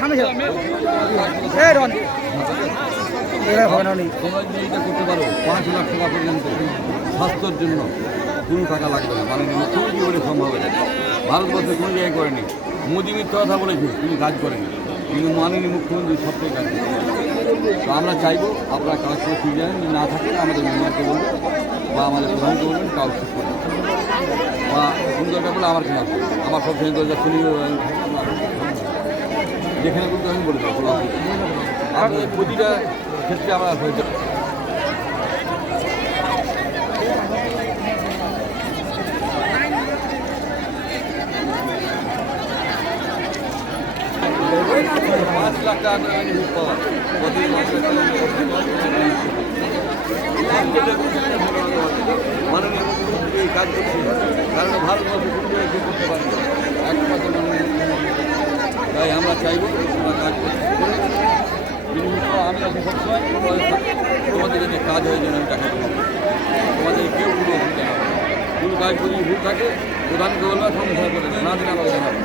সামনে তোমরা যদি এইটা করতে পারো 5 লাখ টাকা পর্যন্ত স্বাস্থ্যের জন্য কোনো টাকা লাগবে না, মানে মুখ্যমন্ত্রী বলে সম্ভব হবে। ভারতবর্ষে কোনো জায়গায় করেনি। মোদী মিথ্যা কথা বলেছে, তিনি কাজ করেনি, কিন্তু মাননীয় মুখ্যমন্ত্রী সবটাই কাজ করে। তো আমরা চাইবো আপনারা কাজ করে ঠিক জানেন, যদি না থাকে আমাদের মেম্বারকে বলবেন বা আমাদের প্রধানকে বলবেন, কাউ ঠিক করবেন বা সুন্দরটা বলে আমার কেনা আমার সব সময় দরজা শুনি যেখানে বলতে আমি বলে দেবো। আর প্রতিটা ক্ষেত্রে আমরা হয়েছে $5 লাখ টাকা করে বেনিফিট পাওয়া প্রতি মাসে মাননীয় মুখ্যমন্ত্রী এই কাজ করছে, কারণ ভারতবর্ষে কোনো জায়গায় করতে পারে না, একমাত্র মাননীয় মুখ্যমন্ত্রী। তাই আমরা চাইবো তোমরা কাজ করতে, আমি আছি সবসময় তোমাদের যদি কাজ হয়ে যেন আমি টাকা পাবো, তোমাদের কেউ কোনো অসুবিধা না, কোনো কাজ যদি ভুল থাকে প্রধানকে বলবে, সমস্যা করে না দিলে আমাকে জানাবো।